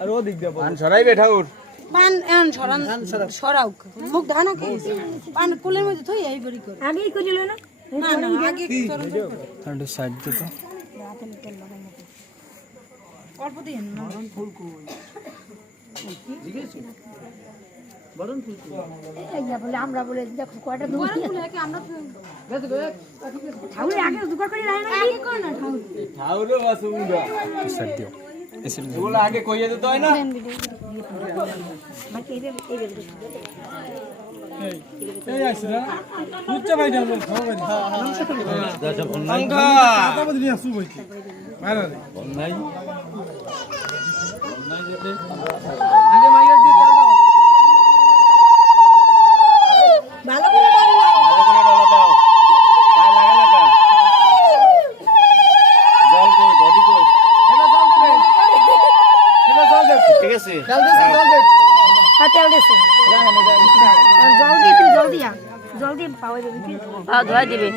আর ও দিক দিয়ে পান ছড়াইবে ঠাকুর পান এন ছড়ান ছড়াও মুখ ধানা খেয়েছে পান কুলের মধ্যে থই এই বড়ি করে আগেই করিল না না না আগে আর সাইড দে তো অল্প দিন না ফুল কই জিজ্ঞেস বরণ ফুল এই বলে আমরা বলে দেখো কয়টা দুই বরণ ফুল কি আমরা ঠাউরে আগে জোগাড় করে রাখা না আগে কর না ঠাউরে বাসুঙ্গা সাইড দিও এগুলো আগে কইয়া দিতে হয় না বাকি এই আসছে না উচ্চ ভাই না খাওয়া দাদা বন্নাঙ্গা কথা বলি আসু বইছি বাইরে বন্নাই যেতে আগে মাইয়ার দিয়ে দাও ভালো করে ডাল দাও পায় লাগা না কা জল কই বডি কই এটা জল দেবে এটা জল দে ঠিক আছে জল দে হ্যাঁ তেল দিছে জল দিয়ে তুমি জল দিয়া জল দিয়ে পাওয়া যাবে কি পাও ধোয়া দিবে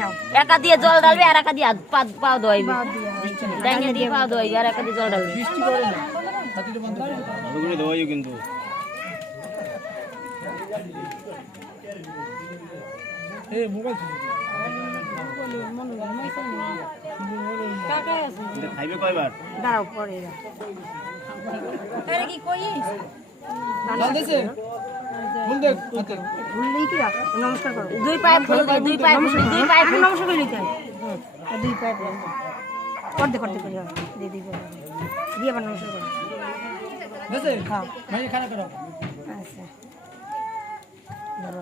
একা দিয়ে জল ঢালবে আর একা দিয়ে পাও ধোয়াইবে ডাইনে দিয়ে পাও ধোয়াইবে আর একা দিয়ে জল ঢালবে বৃষ্টি করে না ছাতিটা বন্ধ করে ভালো করে ধোয়াইও কিন্তু এই মোবাইল কাকা আছে এটা খাইবে কয়বার দাঁড়াও পরে আরে কি কইস জল দেছে ফুল দে হাতে ভুললেই কি নমস্কার করো দুই পায়ে ফুল দে দুই পায়ে ফুল দুই পায়ে ফুল নমস্কার করে নিতে দুই পায়ে করতে করতে করে দিয়ে দিয়ে দিয়ে আবার নমস্কার করো দেছে হ্যাঁ ভাই খানা করো আচ্ছা ধরো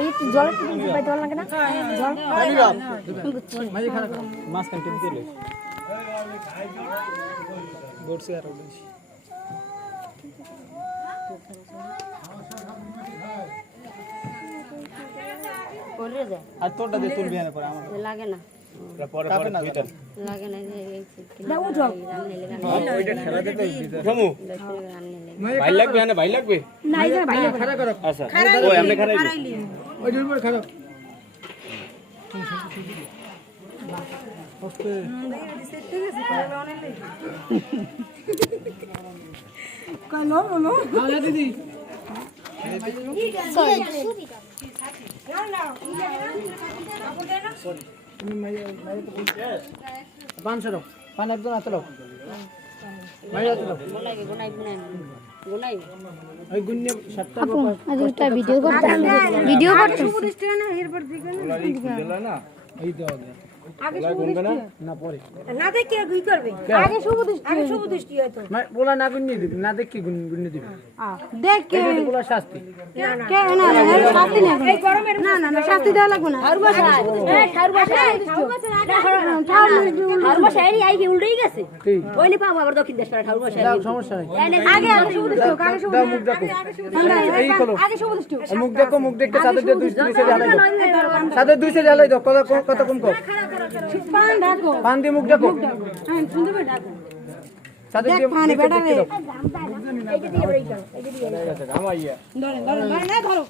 এই জল পাই জল লাগে না জল ভাই খানা করো মাছ কাটতে দিলে বড়ছে আর বেশি করে যায় আর তোরটা দে তুলবি না পরে আমার লাগে না পরে পরে ভিতর লাগে না না উঠো ওইটা খেলা দিতে উঠামু ভাই লাগবে না ভাই লাগবে না এই ভাই খানা করো আচ্ছা ওই এমনি খারাইবে ওই জন্য খানা ওকে কালো নো হ্যাঁ দিদি তুমি মাইয়া তো বলছো 500 পান একজন আতলো মাইয়া আতলো গুনাই গুনাই গুনাই ওই গুন্নে 7টা আজ একটা ভিডিও করতে ভিডিও করতে সুবুদিষ্ট না এরপর দিকে না এই দাও আগে সুবুদিষ্ট না পরে না দেখে কি করবে আগে সুবুদিষ্ট হয়তো বলা না গুন্নে দিবি না দেখি গুন্নে দিবি দেখ কে এটা বলা শাস্তি কে না শাস্তি না এই গরমের না শাস্তি দেওয়া লাগবে না ঠাউর বাসা ঠাউর বসা এরি আই কি উল্টেই গেছে ওইনি পাবো আবার দক্ষিণ দেশ পাড়া ঠাউর বসা দাও সমস্যা নাই আগে সুবুদিষ্ট দাও মুখ দেখো এই করো আগে সুবুদিষ্ট মুখ দেখো মুখ দেখতে সাদে দিয়ে 200 জ্বালাই দাও সাদে 200 জ্বালাই দাও কত কম কর পান ঢাকো পান দিয়ে মুখ দেখো হ্যাঁ সুন্দর করে ঢাকো সাদে দিয়ে পানি বেটা রে আমাইয়া ধরে না ধরো